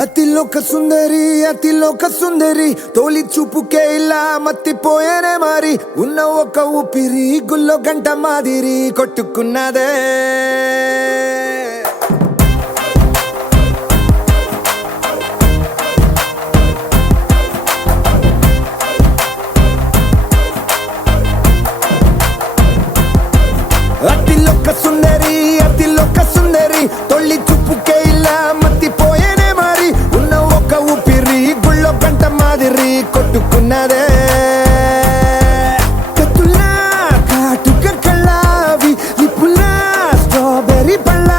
అతిలోక సుందరి అతిలోక సుందరి తోలి చూపుకే ఇలా మత్తిపోయేనే మరి ఉన్న ఒక ఊపిరి గుల్లో గంట మాదిరి కొట్టుకున్నదే అతిలోక సుందరి అతిలోక సుందరి తొలి చూపుకే ఇలా మత్తిపోయేనే మరి ఉన్న ఒక ఊపిరి గుళ్ళో గంట మాదిరి కొట్టుకున్నదే కత్తులా కాటుక కళ్ళావి లిప్పులా స్ట్రాబెర్రీ పళ్ళ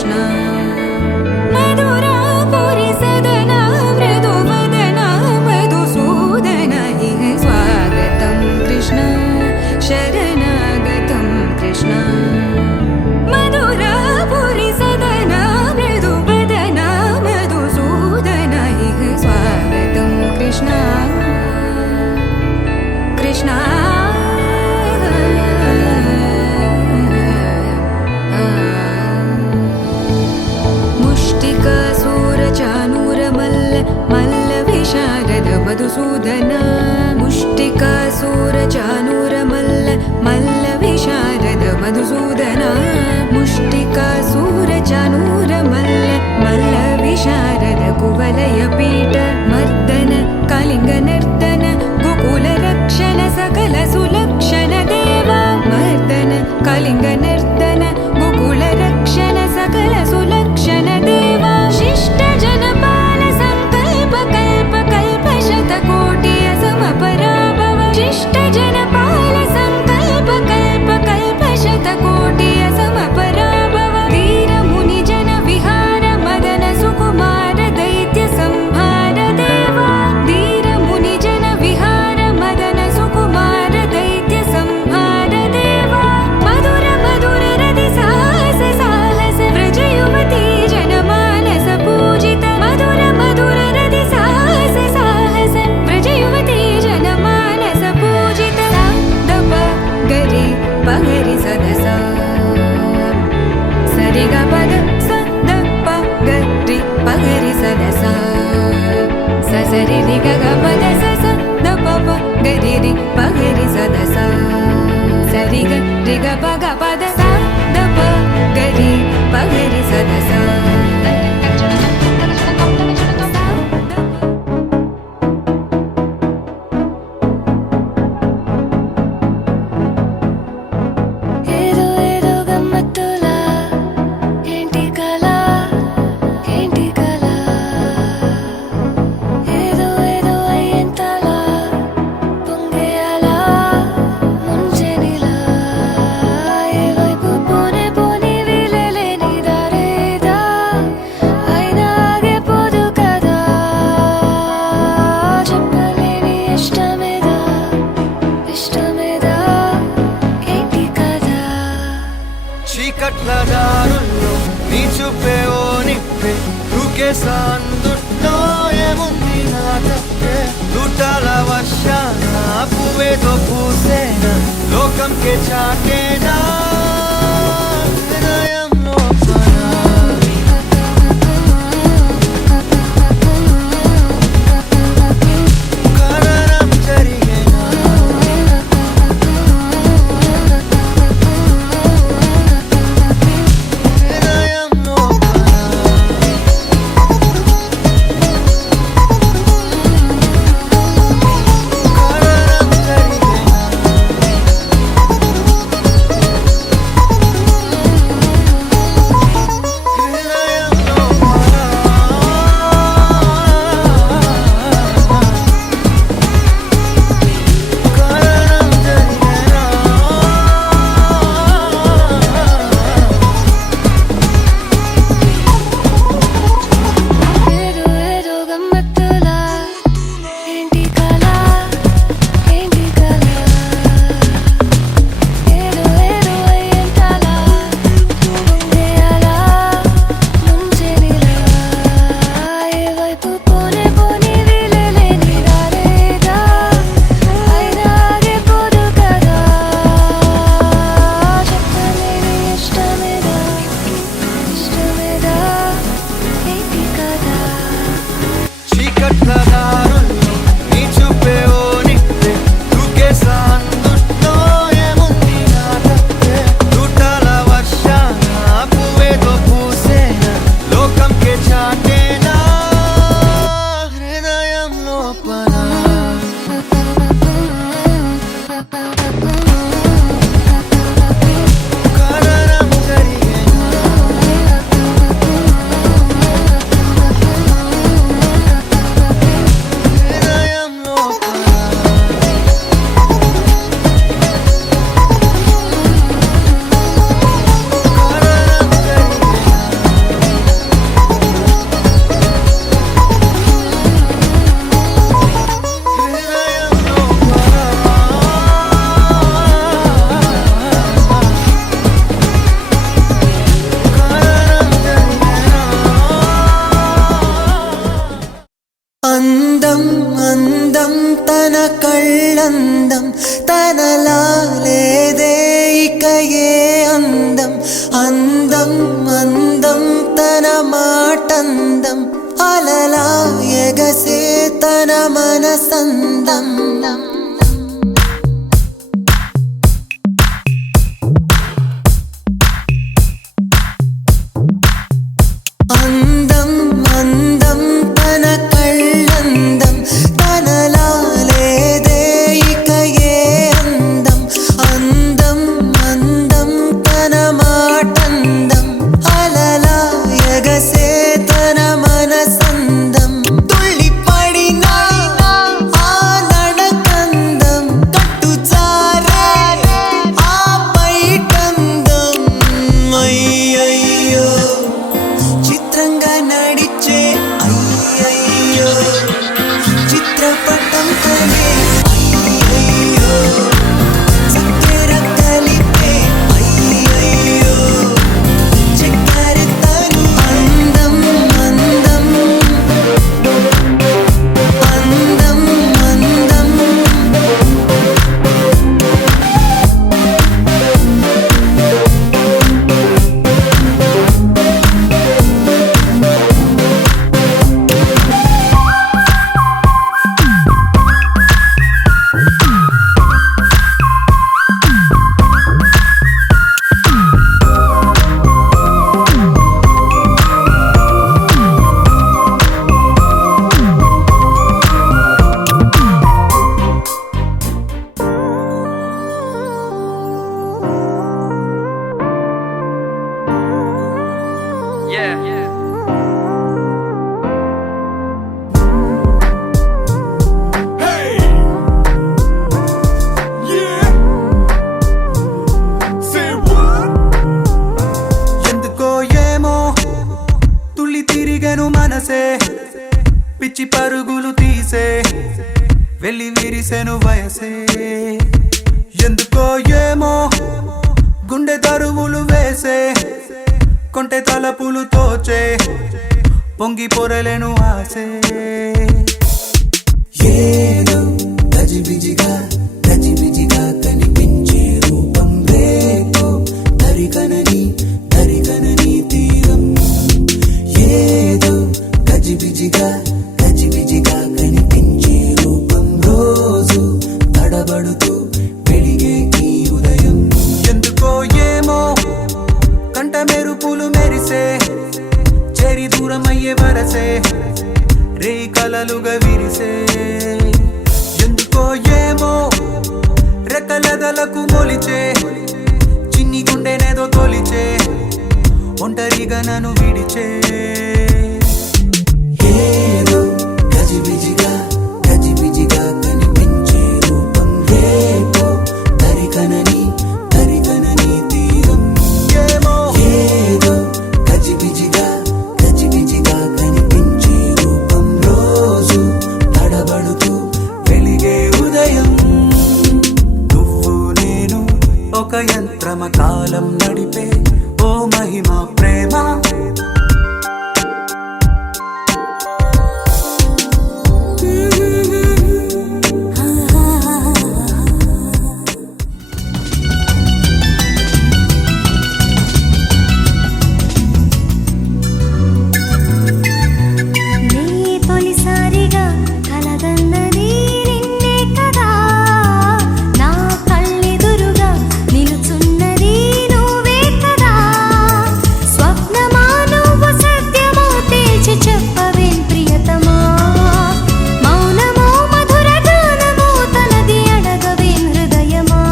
కృష్ణ మధురాపురి సదన మృదువదన మధుసూదన ఇహ స్వాగతం కృష్ణ శరణాగతం కృష్ణ మధురాపురి సదన మృదువదన మధుసూదన ఇహ స్వాగతం కృష్ణ కృష్ణ మధుసూదన ముష్టికాసూరచానూర మల్ల విశారద మధుసూదన ముష్టికాసూరచానూర మల్ల విశారద కువలయ పీఠ మర్దన కళింగ నర్దన గోకుల రక్షణ సకల సులక్షణ దేవా మర్దన కళింగ నర్దన గోకుల రక్షణ సకల సులక్షణ దేవా శిష్ట జనపాల సంకల్ప కల్ప కల్ప శతకోటి అసమపరాభవ శిష్ట జనపాల సంకల్ప కల్ప కల్ప శతకోటి అసమపరాభవ ధీర ముని జన విహార మదన సుకుమార దైత్య సంహార దేవా ధీర ముని జన విహార మదన సుకుమార దైత్య సంహార దేవా మధుర మధుర రతి సాహస సాహస వ్రజ యువతి జన మానస పూజిత మధుర మధుర రతి సాహస సాహస వ్రజ యువతి జన మానస పూజిత దప గరి పగరి సదస సరిగ పద సదప గరి పగరి సదస ససరి రి గగ పద సస దప గరి రి పగరి సదస సరిగ రిగ పగ పద సదప గరి పగరి సదస ఏదో ఏదో గమ్మత్తులా ఏంటి కళ ఏంటి కళ ఏదో ఏదో అయ్యేంతలా పొంగేయాలా ముంచెనిలా ఏ వైపు పోనే పోని వీలలేని దారేదా అయినా ఆగిపోదు కదా చెప్పలేని ఇష్టమేదా ఇష్టమేదా ఏంటి కదా చీకట్ల దారుల్లో నీ చూపే ఓ నిప్పే దూకేసా అందుట్లో ఏముంది నా తప్పే లూటాల వర్షాన పువ్వేదో పూసేనా లోకంకే చాటేనా హృదయం లోపల కరణం జరిగేనా హృదయం లోపల కరణం జరిగేనా మెరిసెను వయసే ఎందుకో ఏమో గుండె దరువులు వేసే కొంటె తలపులు తోచే పొంగి పొరలేను ఆసే ఏదో గజిబిజిగా గజిబిజిగా కనిపించే రూపం రేతో దరికనని తీరం ఏదో గజిబిజిగా గజిబిజిగా కనిపించే రూపం రోజు తడబడుతూ వెలిగే ఈ ఉదయం ఎందుకో ఏమో కంట మెరుపులు మెరిసే చెరి దూరమయ్యే వరసే రే కలలుగా విరిసే ఎందుకో ఏమో రెక్కలదలకు మొలిచే చిన్ని గుండెనేదో తొలిచే ఒంటరిగా నన్ను విడిచే ఏదో గజిబిజిగా గజిబిజిగా కనిపించే రూపం రేతో దరికనని తీరం ఏమో ఏదో గజిబిజిగా గజిబిజిగా కనిపించే రూపం రోజు తడబడుతూ వెలిగే ఉదయం నువ్వు నేను ఒక యంత్రమ కాలం నడిపే ఓ మహిమ ప్రేమ నీ తొలిసారిగా కలగన్నది నిన్నే కదా నా కళ్ళెదురుగా నిలుచున్నది నువ్వే కదా స్వప్నమా నువ్వు సత్యమో తేల్చి చెప్పవేం ప్రియతమా మౌనమో మధుర గానమో తనది అడగవేం హృదయమా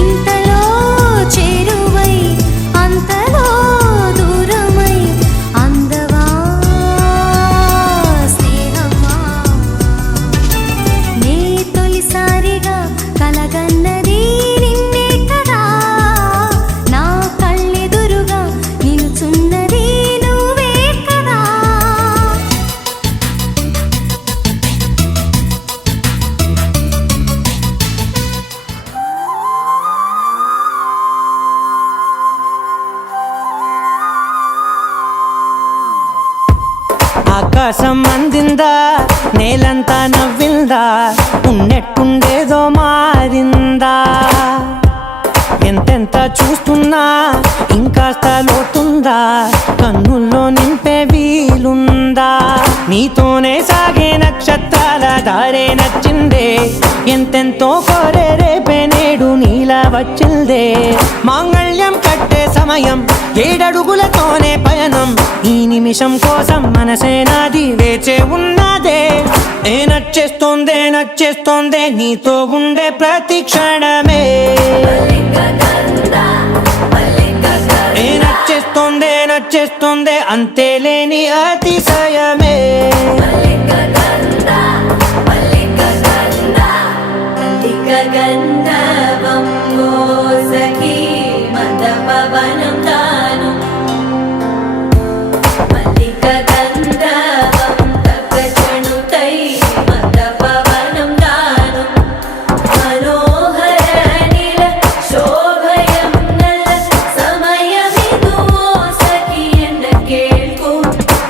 ఇంతలో చేరువై అంతలో దూరమై అందవా స్నేహమా నీ తొలిసారిగా కలగన్నది నిన్నే కదా నా కళ్ళెదురుగా నిలుచున్నది నువ్వే కదా ఆకాశం అందిందా నేలంతా నవ్విందా ఉన్నట్టుండేదో మారిందా ఎంతెంత చూస్తున్నా ఇంకాస్త లోతుందా కన్నుల్లో నింపే వీలుందా నీతోనే సాగే నక్షత్రాల దారే నచ్చిందే ఎంతెంతో కోరే రేపే నేడు నీలా వచ్చిందే మాంగళ్యం కట్టే సమయం ఏడడుగులతోనే పయనం ఈ నిమిషం కోసం మనసే నాది వేచే ఉన్నదే నచ్చేస్తోందే నీతో ఉండే ప్రతి క్షణమే నచ్చేస్తోందే అంతేలేని అతిశయమే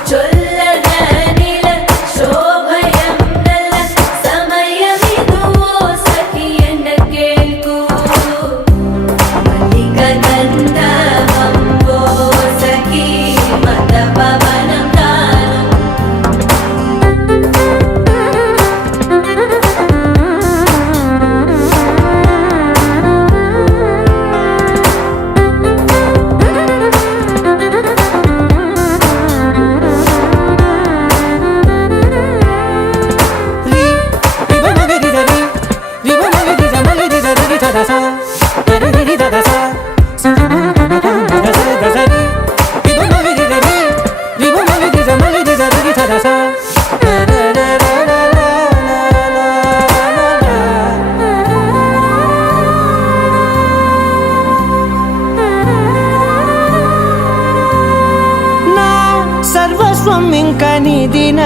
ചൊല്ല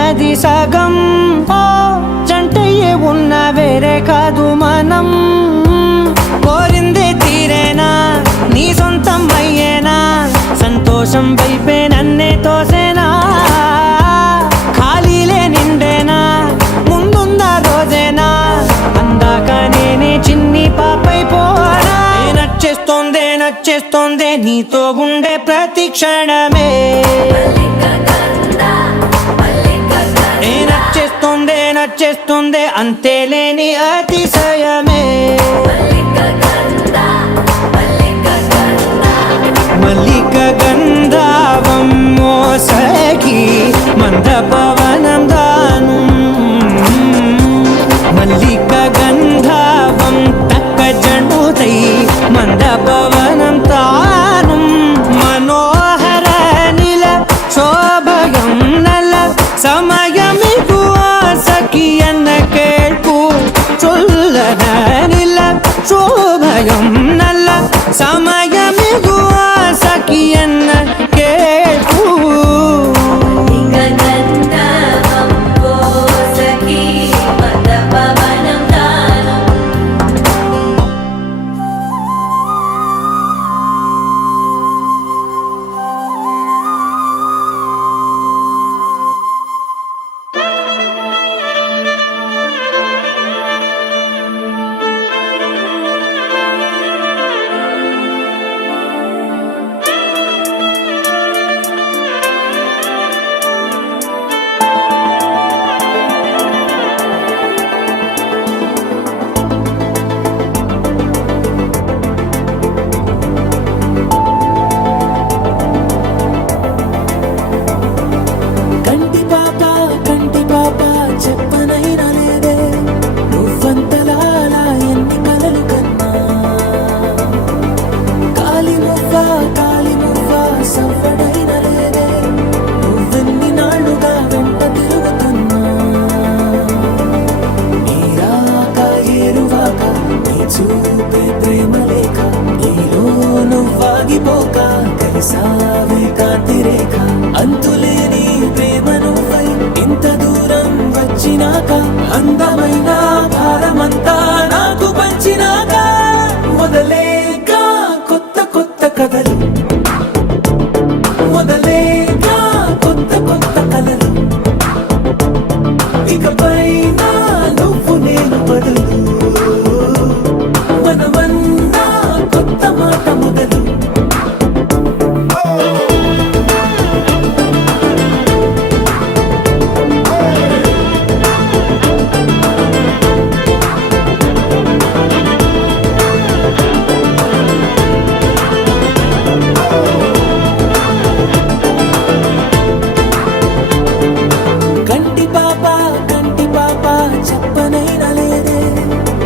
ఉన్నది సగం. ఓ జంటయ్యే ఉన్న వేరే కాదు మనం. కోరిందే తీరేనా నీ సొంతం అయ్యేనా, సంతోషం వైపే నన్నే తోసేనా, ఖాళీలే నిండేనా, ముందుందా రోజేనా, అందాక నేనే చిన్ని పాపై పోనా. నచ్చేస్తోందే నీతో ఉండే ప్రతి క్షణమే. నచ్చేస్తోందే అంతేలేని అతిశయమే. మల్లిక గంధావం మోసగి మంద పవనం దాను. మల్లిక గంధావం తక్క జండుతై మంద పవనం తాను. మనోహర నిల శోభయం నల സമയമിതു സഖിയെന്ന കേൾക്കൂ. ചൊല്ലന നില ശോഭയം നല്ല സമയമിതു സഖിയെന്ന കേൾക്കൂ. అంతులేని ప్రేమ నువ్వై ఇంత దూరం వచ్చినాక, అందమైన భారమంతా నాకు పంచినాక, మొదలేక కొత్త కొత్త కథలు, మొదలేక కొత్త కొత్త కలలు, ఇకపైన నువ్వు నేను బదులు, మనమన్నా కొత్త మాట మొదలు. చెప్పనైనా లేదే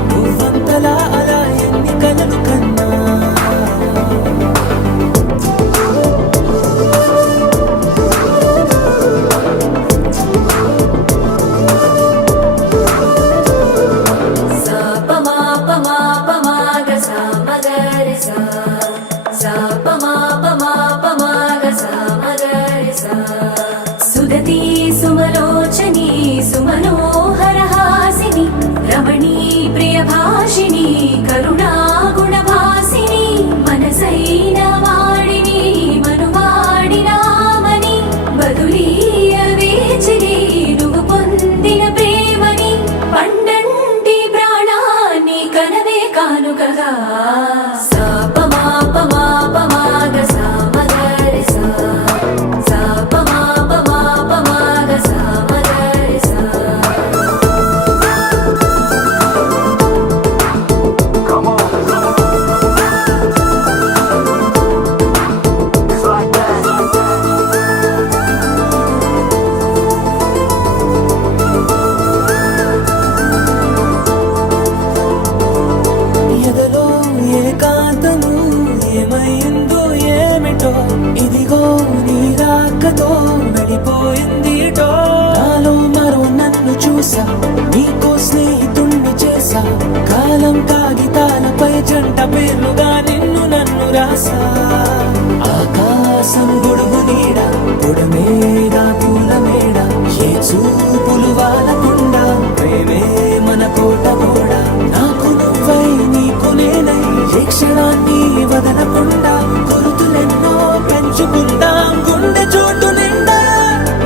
నువ్వంతలా అలా ఎన్ని కలలు కన్నా. సుదతి సుమలోచని సుమనోహర హాసిని రమణీ ప్రియ భాషిని కరుణా గుణ భాసిని మనసైన వాడిని మనువాడినామని బదులీయ వేచిని నువ్వు పొందిన ప్రేమని పండంటి ప్రాణాన్ని కనవే కానుకగా. ఏమైందో ఏమిటో ఇదిగో నీ రాకతో వెళ్ళిపోయిందిటో. నాలో మరో నన్ను చూసా, నీకో స్నేహితుణ్ణి చేసా, కాలం కాగితాలపై జంట పేర్లుగా నిన్ను నన్ను రాసా. ఆకాశం గొడుగు నీడ, పొడమేడ పూల మేడ, ఏ చూపులు వాలకుండా ప్రేమే మన కోట గోడ నాకు నువ్వై నీకు నేనై ఏ క్షణాన్ని వదలకుండా గుర్తులెన్నో పెంచుకుందాం గుండె చోటు నిండా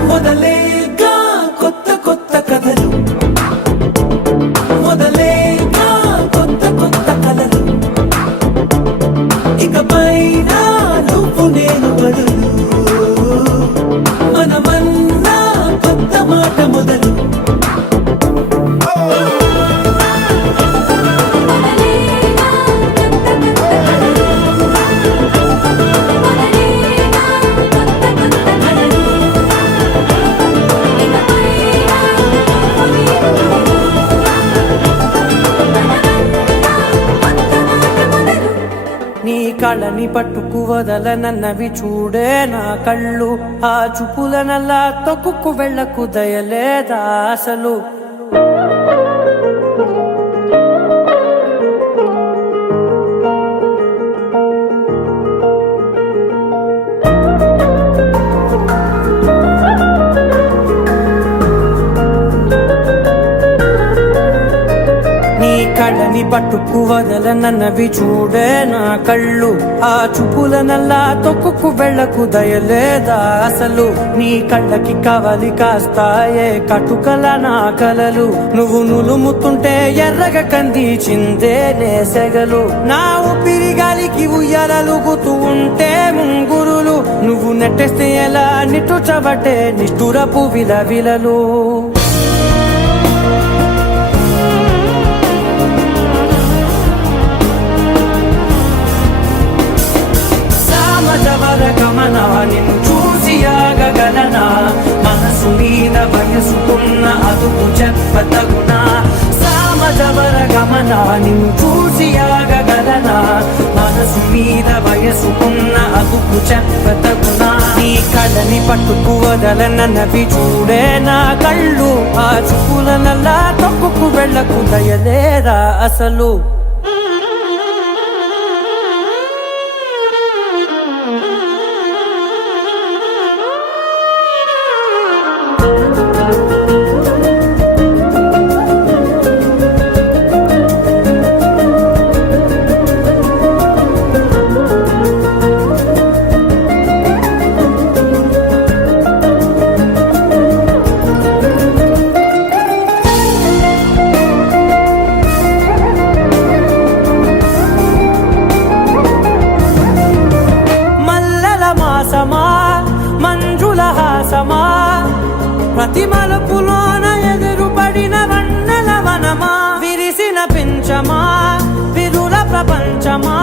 మొదలేగా కొత్త కొత్త కథలు మొదలేగా కొత్త కొత్త కథలు ఇకపైన నువ్వు నేను బదులు మనమన్నా కొత్త మాట మొదలు నీ కళని పట్టుకు వదలనన్నవి చూడే నా కళ్ళు ఆ చూపులనల్లా తొక్కుకు వెళ్ళకు దయలేదా అసలు కళ్ళని పట్టుకు వదలనన్నవి చూడే నా కళ్ళు ఆ చూపులనల్లా తొక్కుకు వెళ్ళకు దయలేదా అసలు నీ కళ్ళకి కవలి కాస్తాయే కటుకల నా కలలు నువ్వు నులుముతుంటే ఎర్రగ కందిచిందే నేసెగలు నా ఊపిరి గాలికి ఉయ్యాలలుగుతూ ఉంటే ముంగురులు నువ్వు నెట్టేస్తే ఎలా నిట్టుచబట్టే నిష్ఠురపు విలవిలలు గమన నిన్ను చూసి ఆగగలనా మనసు మీద వయసుకున్న అదుపు చెప్పతగునా సామజవర గమన నిన్ను చూసి ఆగగలనా మనసు మీద వయసుకున్న అదుపు చెప్పతగునా నీ కళ్ళని పట్టుకు వదలనన్నవి చూడే నా కళ్ళు ఆ చూపులనల్లా తొక్కుకు వెళ్ళకు దయలేదా అసలు మంజుల హాసమా ప్రతి మలుపులోన ఎదురుపడిన వన్నెల వనమా విరిసిన పించమా విరుల ప్రపంచమా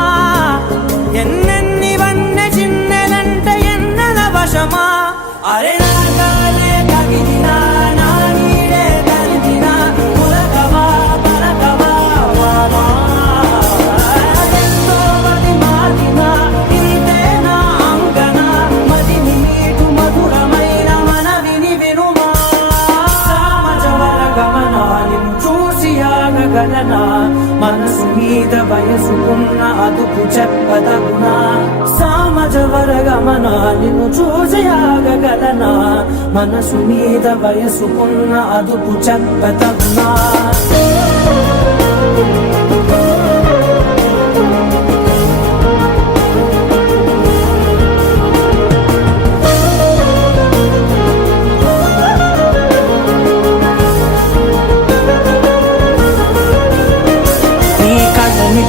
ఎన్నెన్ని వన్నె చిన్నెలంటే ఎన్నెల వశమా అరే నాగాలే కగిలినా నా నీడే కలిగినా పులకవా పలకవా వామా ఎంతో మది మాదినా ఇంతే నా అంగన మదిని మీటు మధురమైన మనవిని వినుమా సామజవర గమన నిన్ను చూసి ఆగగలనా మనసు మీద వయసుకున్న అదుపు చెప్పదగునా సామజవర గమన నిన్ను చూసి ఆగగలనా మనసు మీద వయసుకున్న అదుపు చెప్పదగునా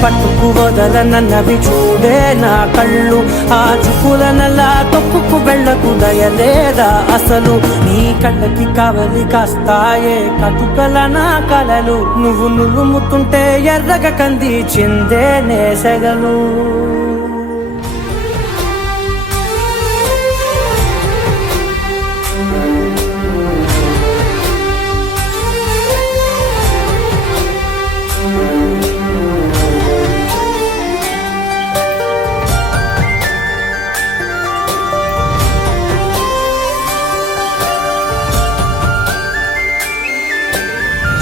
పట్టుకు వదలనన్నవి చూడే నా కళ్ళు ఆ చూపులనల్లా తొక్కుకు వెళ్ళకు దయలేదా అసలు నీ కళ్ళకి కవలి కాస్తాయే కటుకల నా కలలు నువ్వు నులుముతుంటే ఎర్రగ కందిచిందే నేసెగలు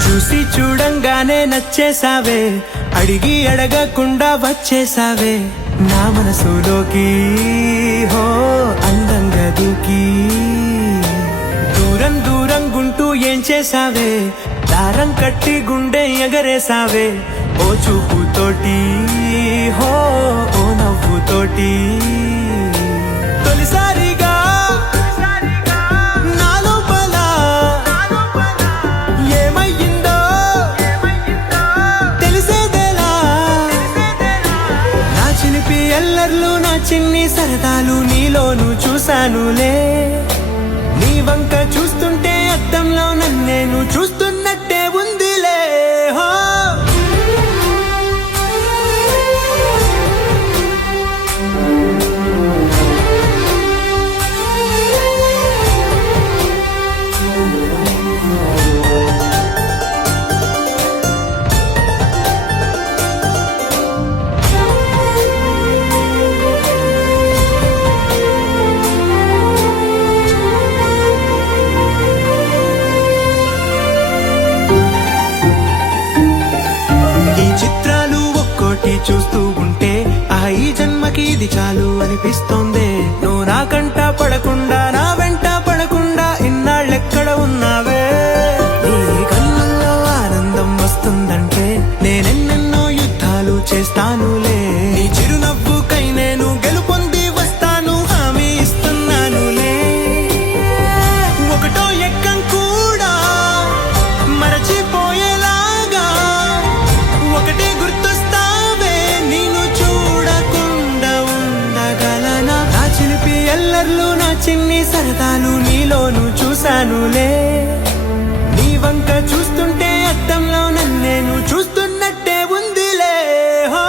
చూసి చూడంగానే నచ్చేసావే అడిగి అడగకుండా వచ్చేసావే నా మనసులోకి హో అందంగా దూకి దూరం దూరం గుంటూ చేసావే దారం కట్టి గుండె ఎగరేసావే ఓ చూపుతోటి హో ఓ నవ్వుతోటి తొలిసారిగా నా లోపల ఏమయ్యిందో తెలిసేదేలా నా చిలిపి ఎల్లర్లు నా చిన్ని సరదాలు నీలోను చూశానులే నీ వంక చూస్తుంటే అద్దంలో నన్నేను చూస్తున్నట్టే ఉందిలే హో ఈ చిత్రాలు ఒక్కోటి చూస్తూ ఉంటే ఈ జన్మకి ఇది చాలు అనిపిస్తోంది నువ్వు నా కంట పడకుండా నా వెంట పడకుండా ఇన్నాళ్ళెక్కడ ఉన్నావే నీ కళ్ళల్లో ఆనందం వస్తుందంటే నేనెన్నెన్నో యుద్ధాలు చేస్తానులే నీ చిరునవ్వుకై నేను గెలుపొంది వస్తాను హామీ ఇస్తున్నానులే ఒకటో ఎక్కం కూడా మరచిపోయేలాగా ఒకటే గుర్తొస్తావే నిన్ను చూడకుండా ఉండగలనా నా చిలిపి ఎల్లర్లు నా చిన్ని సరదాలు నీలోను చూశానులే నీ వంక చూస్తుంటే అద్దంలో నన్నేను చూస్తున్నట్టే ఉందిలే హో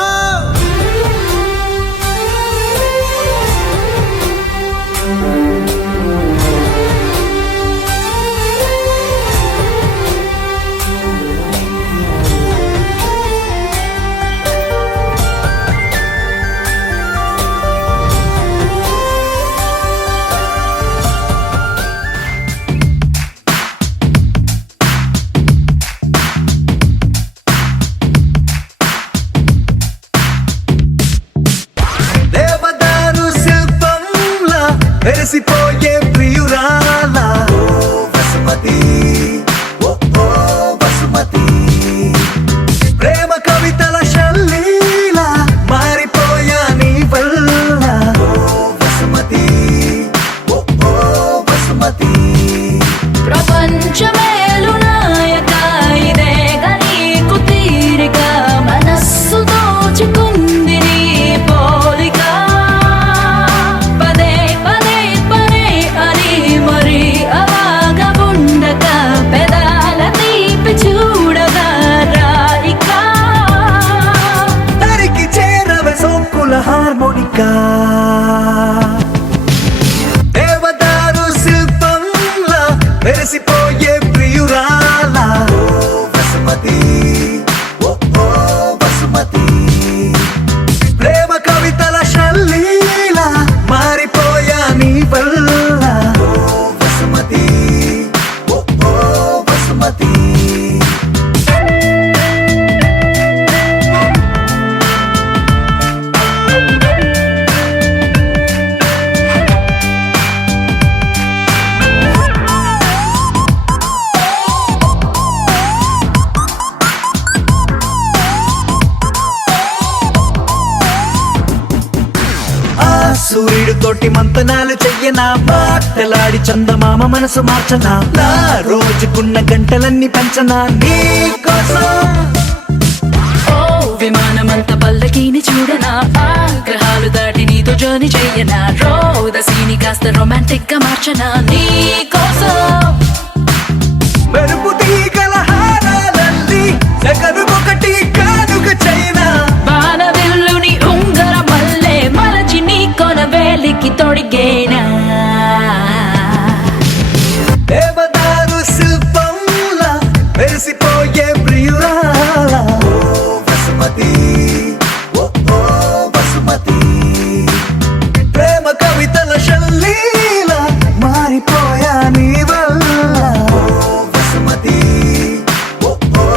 దేవదారు శిల్పంలా వెరసిపోయే ప్రియురాలా ఓ వసుమతి ఓ ఓ వసుమతి ప్రేమ కవితల శల్లీలా మారిపోయా నీ వల్ల ఓ వసుమతి ఓ ఓ వసుమతి ప్రపంచమేలు నాయక ఇదే గనీకు తీరిక మనస్సు దోచుకుంది నీ పోలిక పదే పదే పదే అని మరి అవాగబుండక పెదాల తీపి చూడగా రాయిక తరికి చేరవే సోకుల హార్మోనికా దేవదారు శిల్పంలా వెరసిపోయే ప్రియురాలా ఓ వసుమతి ఓ ఓ వసుమతి ప్రేమ కవితల శల్లీలా మారిపోయా నీ వల్ల ఓ వసుమతి ఓ ఓ వసుమతి సూర్యుడు తోటి మంతనాలు చెయ్యనా మాటలాడి చందమామ మనసు మార్చనా నా రోజుకున్న గంటలన్నీ పంచనా నీ కోసం ఓ విమానమంత పల్లకీని చూడనా ఆగ్రహాలు దాటి నీతో జర్నీ చెయ్యనా రోదసీని కాస్త రొమాంటిక్ గా మార్చనా నీ కోసం మెరుపు తీగల హారాలల్లి జగనుకొకటి కానుక చైనా బాణవిల్లుని ఉంగర మల్లె మరచి నీ కొన వేలికి తొడిగేనా దేవదారు శిల్పంలా వెరసిపోయే ప్రియురాలా ఓ వసుమతి ఓ ఓ వసుమతి ప్రేమ కవితల శల్లీలా మారిపోయా నీ వల్ల ఓ వసుమతి ఓ ఓ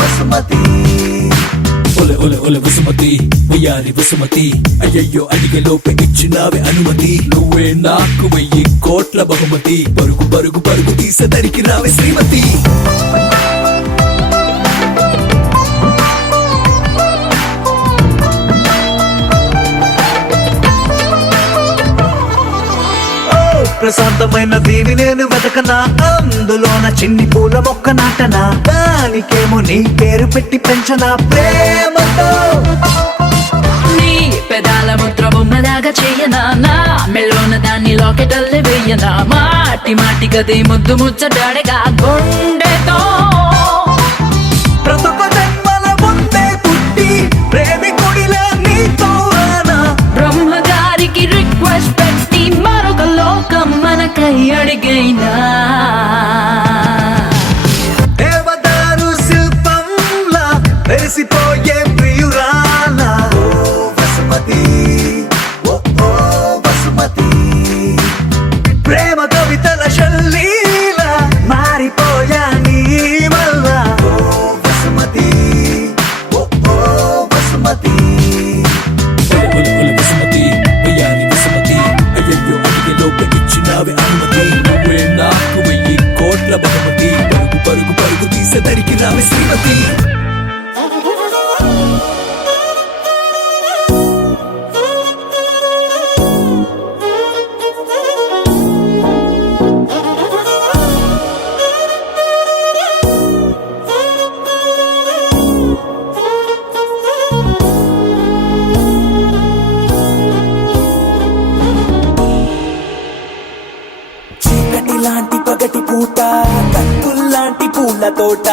వసుమతి ఒలె ఒలె ఒలె వసుమతి ఉయ్యారి వయ్యారి వసుమతి అయ్యయ్యో అడిగే లోపే ఇచ్చినావే అనుమతి నువ్వే నాకు 1000 కోట్ల బహుమతి పరుగు పరుగు పరుగు తీసేదరికి రావే శ్రీమతి ప్రశాంతమైన దీవి నేను వెతకనా అందులోన చిన్ని పూల మొక్క నాటనా దానికేమో నీ పేరు పెట్టి పెంచనా ప్రేమతో నీ పెదాల ముద్ర బొమ్మలాగా చెయ్యనా నా మెల్లోన దాన్ని లాకెటల్లే వెయ్యనా మాటి మాటి గది ముద్దు ముచ్చటాడగా గుండెతో ప్రతొక్క జన్మల ముందే పుట్టి ప్రేమికుడిలా నీతో రానా బ్రహ్మగారికి రిక్వెస్ట్ పెట్టి మరొక లోకం మనకై అడిగైనా దేవదారు శిల్పంలా వెలిసిపోయే ప్రియురాలా ఓ వసుమతి ఓ ఓ వసుమతి ప్రేమ కవితల శల్లీలా మారిపోయా నీ వల్ల ఓ వసుమతి ఓ ఓ వసుమతి వసుమతి వయ్యారి వసుమతి అయ్యయ్యో అడిగే లోపే ఇచ్చినావే అనుమతి నువ్వే నాకు 1000 కోట్ల బహుమతి పరుగు పరుగు పరుగు తీసేదరికి రావే శ్రీమతి చీకటి లాంటి పగటి పూట కత్తుల్లాంటి పూల తోట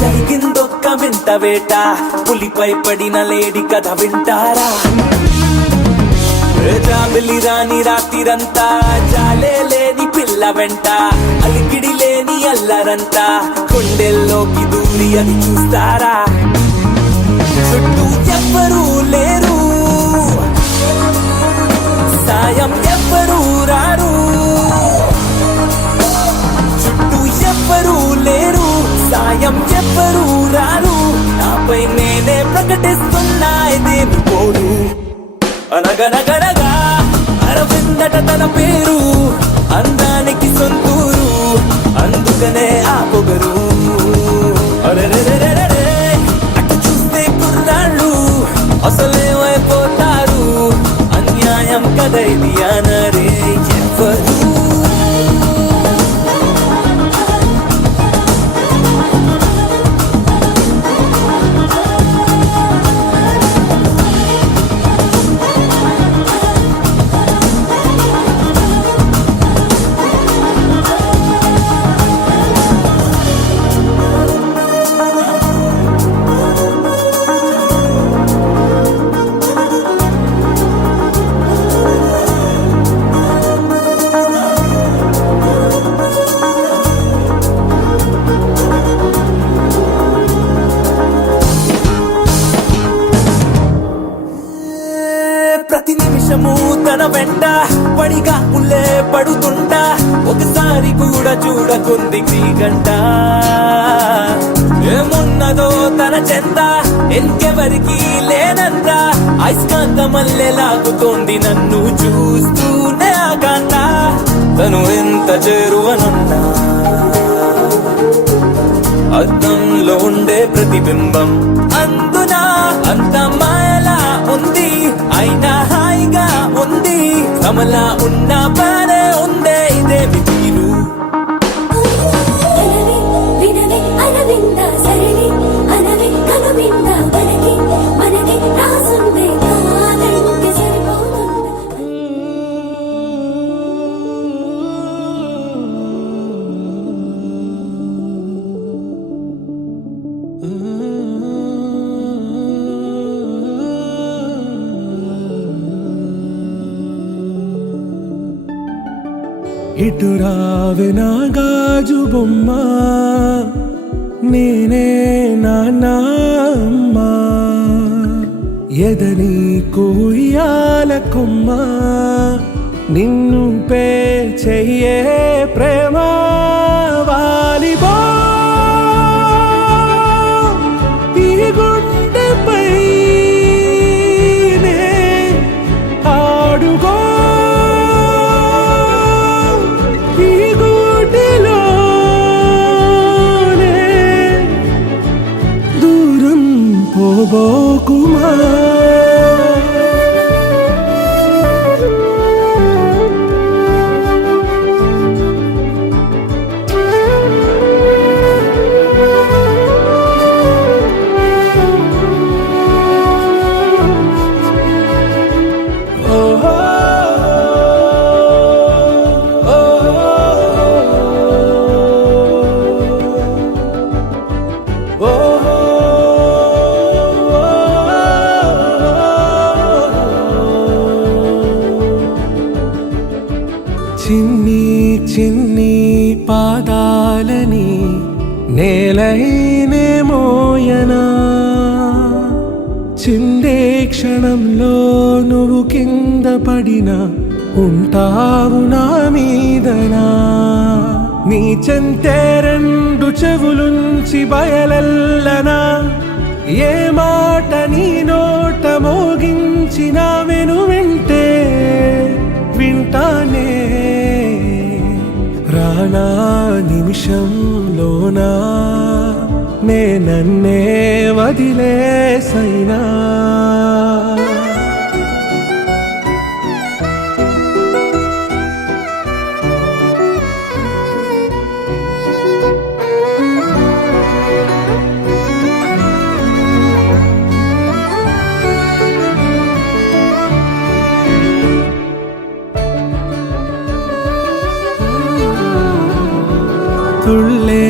జరిగిందొక్క వింత వేట పులిపై పడిన లేడి కథ వింటారా జాబిలి రాని రాత్రిరంతా జాలే లేని పిల్ల వెంట అలికిడి లేని అల్లరంతా కొండెల్లోకి దూరి అది చూస్తారా చుట్టూ ఎవ్వరూ లేరు సాయం ఎవ్వరూ రారు చుట్టూ ఎవ్వరూ లేరు సాయం ఎవ్వరూ రారు నాపై నేనే ప్రకటిస్తున్నా ఇదేమి పోరు అనగనగనగా అరవిందట తన పేరు అందానికి సొంతూరు అందుకనే ఆ పొగరు అరెరెరెరెరె అటు చూస్తే కుర్రాళ్ళు అసలేమైపోతారు అన్యాయం కదైది అనరే ఎవరు ప్రతి నిమిషము తన వెంట పడిగా పుల్లే పడుతుంటా ఒకసారి కూడా చూడకుంది గంట ఏమున్నదో తన చెంత ఇంకెవరికి లేనంత అయస్కాంత మల్లె లాగుతోంది నన్ను చూస్తూనే ఆకాంత తను ఎంత చేరువనున్నా అద్దంలో ఉండే ప్రతిబింబం అందున అంత మాయలా ఉంది అయినా హాయిగా ఉంది కమలా ఉన్న బానే ఉందే ఇదేమి తీరు అనవే వినవే అరవింద సరళి అనవే కనువింద మనకి మనకి రాసుందే కాదంటే సరిపోతుందా ఇటు రావే నా గాజు బొమ్మ నేనే నాన్నమ్మ ఎదని కోయాల కొమ్మ నిన్ను పే చెయ్యే ప్రేమ వాలిబో ఈ గుండెపై నే చిన్ని పాదాలని నేలైనే మోయనా చిందే క్షణంలో నువ్వు కింద పడినా ఉంటావు నా మీదనా నీ చెంతే రెండు చెవులుంచి బయలెల్లనా ఏ మాట నీ నోట మోగించిన వెను వింటే వింటానే రానా నిమిషంలోనా నే నన్నే వదిలేసైనా తుళ్ళే